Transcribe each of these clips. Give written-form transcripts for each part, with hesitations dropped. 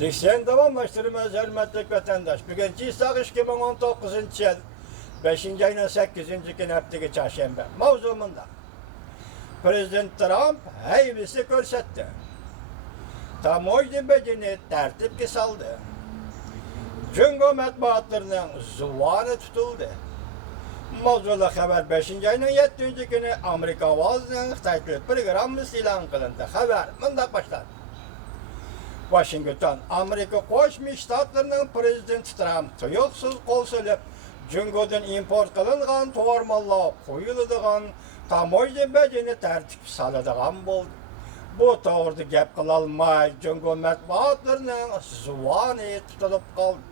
Liseyen davamlaştırmaz hürmetlik vatandaş. Bugün Cistak 2019 yıl 5. ayının 8. gün haftaki çarşamba. Mavzumunda Prezident Trump heybesi görsetti. Tamoydu bedeni tertip saldı. Cungo matbuatlarının zuvanı tutuldu. Mavzula haber 5. ayının 7. günü Amerika Ovası'nın Xitaylı programı ilan kılındı. Haber mındak başladı. Washington, Amerika Qo'shma Shtatlarının Prezidenti Trump tuyuqsiz qo'l silib, Jungodan import qilingan tovar mallar qo'yiladigan tamoyda bejini tartib soladigan bo'ldi. Bu to'g'rida gap qilolmay, Jungo matbuotlarining zuvoni tutilib qoldi.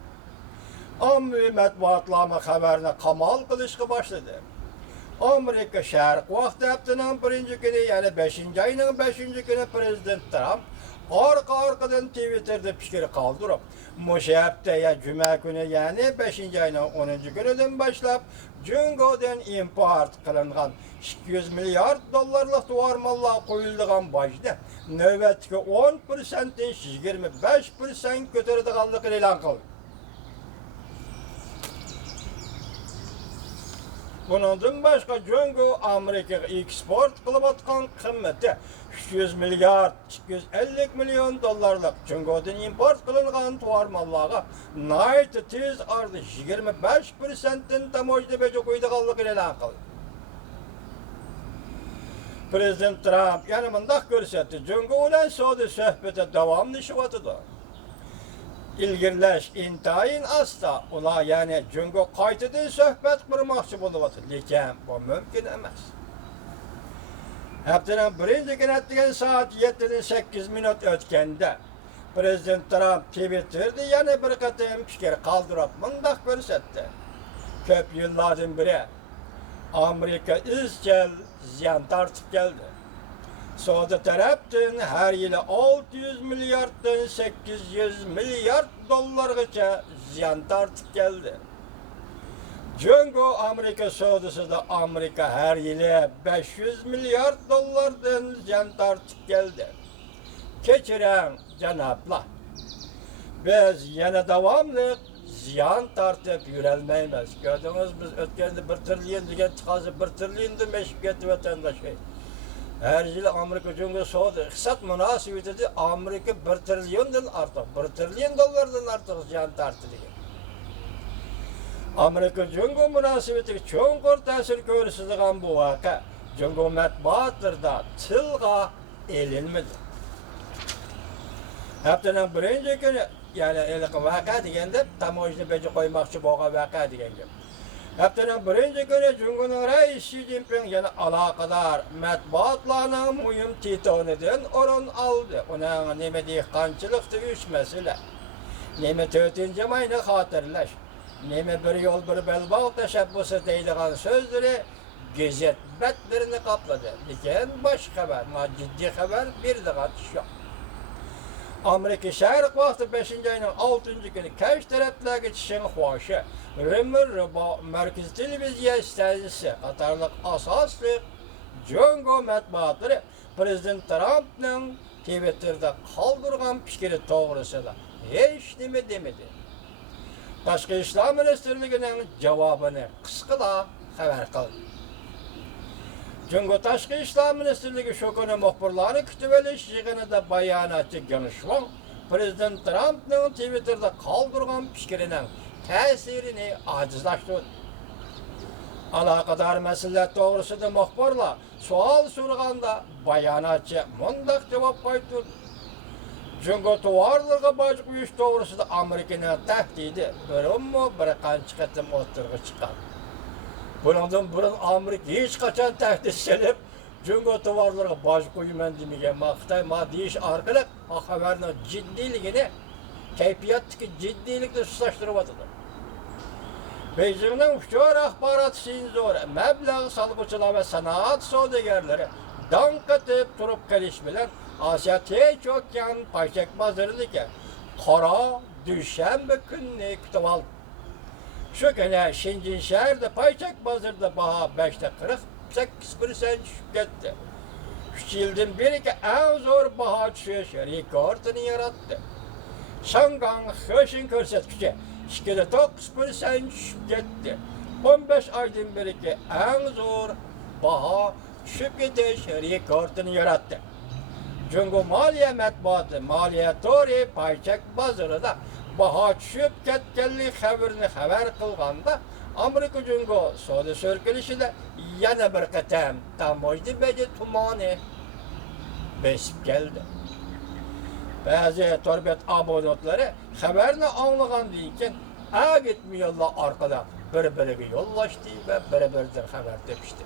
Ommaviy matbuotlar xabarni qamal qilishga boshladi. Amerika Sharq vaqti haftaning 1-kuni, ya'ni 5-ayning 5-kuni Prezident Trump arkadan Twitter'da fikir kaldırıp, Muşa haftaya Cuma günü yani 5. ayının 10. günüden başlap, Jungo'dan import kılıngan 200 milyar dolarlık duvar mallar koyulduğun başta, nöbetki 10%'in 25% götürdüğünlüğünü ilan kıldı. Bundan başka Jungo Amerika'ya eksport kılıp atkan kıymeti 200 milyar 250 milyon dolarlık Jungo'dan import kılıngan tuvar mallara nayt tez ardı 25%'in tamoyda beji koyduğunlığını ilan kıldı. Prezident Trump yanımında görsetti. Jungo ile soğudu sohbete devamlı şuvatıdır. İlgirleş intayın asla ola yani Jungo qaytadan söhbet kurmakçı buluvatı. Lekin bu mümkün emas. Haftanın 1. gün ettiğin saat 7'den 8 minut ötkende Prezident Trump Twitter'da yana bir katım fikir kaldırıp mındak görsetti. Köp yıllardan beri Amerika izchil ziyan tartib geldi. Suudi tarafdan her yılı 600 milyardan 800 milyar dolargacha ziyan tartib geldi. Jungo Amerika Suudisida Amerika her yılı 500 milyar dolardan ziyan tartib geldi. Kechiring janoblar. Biz yana davamlı ziyan tartib yurolmaymiz. Gördünüz biz o'tganda 1 trillion degan chiqasi 1 trilliondan meshib ketdi vatandosh. Her yıl Amerika Jungo Suudi iqtisod munosabatida Amerika 1 trilliondan ortiq, 1 trillion dollardan ortiq ziyan tartdi. Amerika Jungo munosabatiga cho'nqur ta'sir ko'rsatadigan bu voqea Jungo matbuotlarida tilga elinmadi. Haftaning 1. kuni, ya'ni ilk voqea deganda tamoyishni beji qo'ymoqchi bo'lgan voqea degan gap. Haftaning 1. kuni Jungoning raisi Xi Jinping yana aloqador matbuotlarning muhim titonidan o'rin oldi. Uning nima dehqonchilikda uyushmasilar, nima 4. mayni xotirlash, nima bir yo'l bir belbog' tashabbusi deydigan so'zlari gazet betlerini kapladı. Lekin bosh xabar, jiddiy xabar berdigan ish yo'q. Amerika Sharq vaqti 5. ayının 6. günü kaç taraflarga chiqishni xohishi Rimmer Markaziy televiziya stansiyasi qatorliq asosli Jungo matbuotlari Prezident Trumpning Twitter'da qoldirgan fikri to'g'risida hech nima demadi. Tashqi ishlar ministrligining javobini qisqada xabar qildi. Jungo Tashqi ishlar ministrligi shu kuni muxbirlarni kutib olish yig'inida bayonotchi Geng Shuang Prezident Trumpning Twitter'da qoldirgan fikrining ta'sirini ojizlashtirdi. Aloqador masalalar to'g'risida muxbirlar savol so'raganda bayonotchi mundaq javob qaytardi. Jungo tovarlarga boj qo'yish to'g'risida Amerikaning tahdidi bir qancha qatim o'tirg'i chiqqan. Bundan burun Amerika hech qachon tahdid qilib, Jungo tovarlarga boj qo'yman demagan. Xitoy deyish orqali xabarning jiddiyligini, kayfiyatdagi jiddiylikni sustlashtiryapti. Beijingning uchar axborot senzori, mablag' solg'uvchilar va sanoat savdogarlari dong qatib turib qolish bilan Osiyo Tinch okean paychak bozoriga qora dushanba kunni kutib oldi. Şu kuni Shenzhen shahrida paychak bozorida baho 5.48% tushib ketdi. 3 yildan beri eng zo'r baho tushish rekordini yaratdi. Şangan Höşin körsetkiçi 2,9% düşüp ketdi. 15 aydan beriki en zor baha düşüp ketiş rekordunu yarattı. Çünkü maliye matbuatı, maliye tori payçak bazarında baha düşüp ketkenlik haberini haber kılganda Amerika çünkü soda sörkülüşüde yana bir qatam tamojdi beji tumani besip geldi. Bazı torbet abonatları haberini anlagan deyken gitmiyorlar arkada bir-biriga yollaştı ve bir-birinden haber demişti.